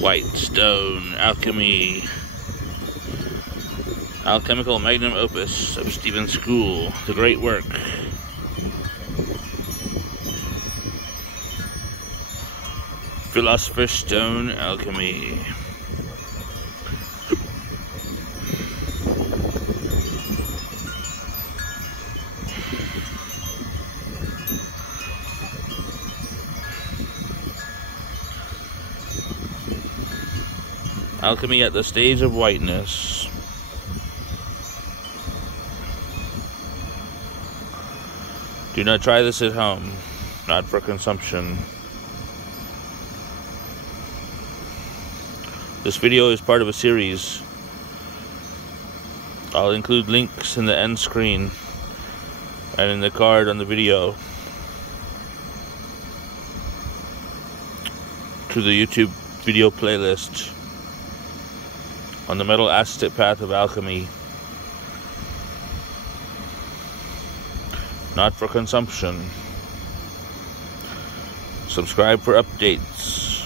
White stone, alchemy, alchemical magnum opus of Stephen School, the great work. Philosopher stone, alchemy. Alchemy at the stage of whiteness. Do not try this at home, not for consumption. This video is part of a series. I'll include links in the end screen and in the card on the video to the YouTube video playlist on the metal acetate path of alchemy. Not for consumption. Subscribe for updates.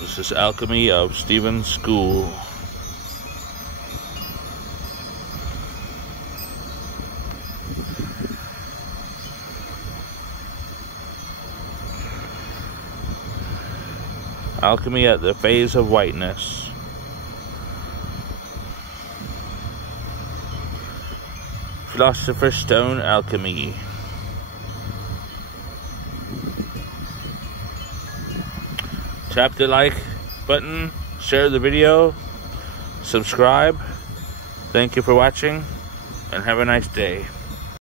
This is Alchemy of Stephen School. Alchemy at the phase of whiteness. Philosopher stone, alchemy. Tap the like button, share the video, subscribe. Thank you for watching, and have a nice day.